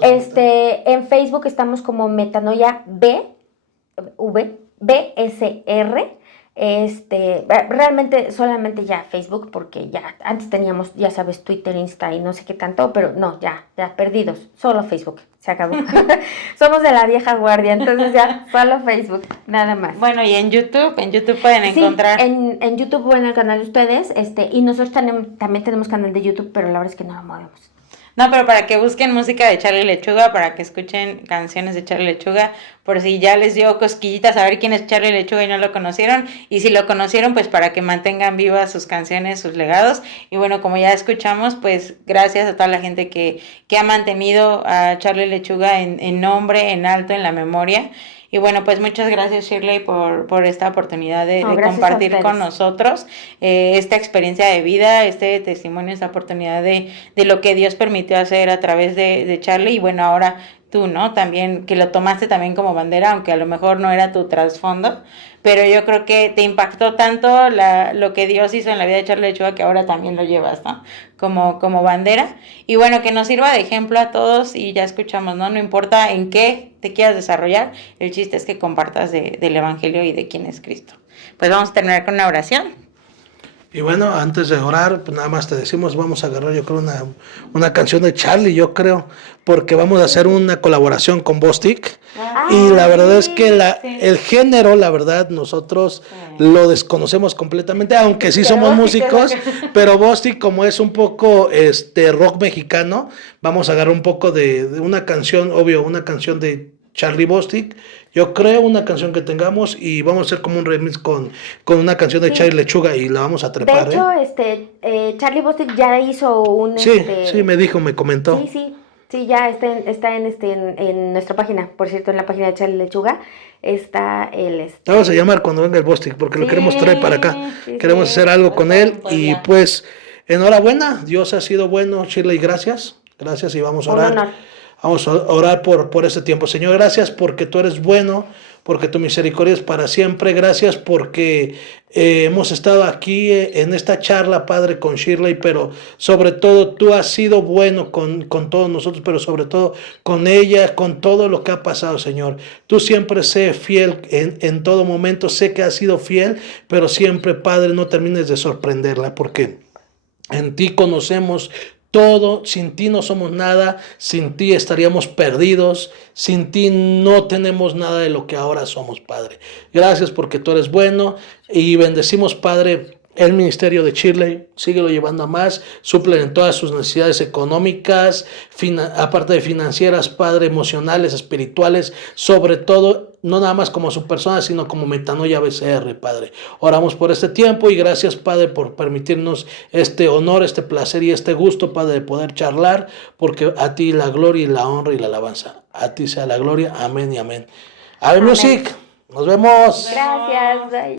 En Facebook estamos como Metanoia BSR. Realmente solamente ya Facebook, porque ya antes teníamos, ya sabes, Twitter, Insta y no sé qué tanto, pero no, ya perdidos, solo Facebook, se acabó. Somos de la vieja guardia, entonces ya solo Facebook, nada más. Bueno, y en YouTube pueden encontrar. En YouTube o en el canal de ustedes, y nosotros también tenemos canal de YouTube, pero la verdad es que no lo movemos. No, pero para que busquen música de Charly Lechuga, para que escuchen canciones de Charly Lechuga, por si ya les dio cosquillitas saber quién es Charly Lechuga y no lo conocieron, y si lo conocieron, pues para que mantengan vivas sus canciones, sus legados. Y bueno, como ya escuchamos, pues gracias a toda la gente que ha mantenido a Charly Lechuga en nombre, en alto, en la memoria. Y bueno, pues muchas gracias, Shirley, por esta oportunidad de compartir con nosotros esta experiencia de vida, este testimonio, esta oportunidad de lo que Dios permitió hacer a través de Charly. Y bueno, ahora tú, ¿no? También que lo tomaste también como bandera, aunque a lo mejor no era tu trasfondo, pero yo creo que te impactó tanto lo que Dios hizo en la vida de Charly Lechuga que ahora también lo llevas, ¿no? Como bandera. Y bueno, que nos sirva de ejemplo a todos y ya escuchamos, ¿no? No importa en qué te quieras desarrollar, el chiste es que compartas del Evangelio y de quién es Cristo. pues vamos a terminar con una oración. Y bueno, antes de orar, pues nada más te decimos, vamos a agarrar yo creo una canción de Charlie, yo creo, porque vamos a hacer una colaboración con Bostik. Y la verdad es que el género, la verdad, nosotros lo desconocemos completamente, aunque sí somos músicos, pero Bostik, como es un poco rock mexicano, vamos a agarrar un poco de una canción, obvio, una canción de Charlie Bostik, yo creo una canción que tengamos y vamos a hacer como un remix con una canción de Charlie Lechuga y la vamos a trepar. De hecho, Charlie Bostik ya hizo un... Sí, me comentó. Sí, ya está en nuestra página, por cierto, en la página de Charlie Lechuga está el... Vamos a llamar cuando venga el Bostik porque lo queremos traer para acá, queremos hacer algo con él y pues enhorabuena, Dios ha sido bueno, Shirley, gracias y vamos a orar. Un honor. Vamos a orar por este tiempo. Señor, gracias porque tú eres bueno, porque tu misericordia es para siempre. Gracias porque hemos estado aquí en esta charla, Padre, con Shirley, pero sobre todo tú has sido bueno con todos nosotros, pero sobre todo con ella, con todo lo que ha pasado, Señor. Tú siempre sé fiel en todo momento. Sé que has sido fiel, pero siempre, Padre, no termines de sorprenderla, porque en ti conocemos todo, sin ti no somos nada, sin ti estaríamos perdidos, sin ti no tenemos nada de lo que ahora somos, Padre. Gracias porque tú eres bueno y bendecimos, Padre, el ministerio de Shirley, síguelo llevando a más, suple en todas sus necesidades económicas, aparte de financieras, Padre, emocionales, espirituales, sobre todo, no nada más como su persona, sino como Metanoia BCR, Padre. Oramos por este tiempo y gracias, Padre, por permitirnos este honor, este placer y este gusto, Padre, de poder charlar, porque a ti la gloria y la honra y la alabanza. A ti sea la gloria, amén y amén. Ave Music, nos vemos. Gracias. Bye.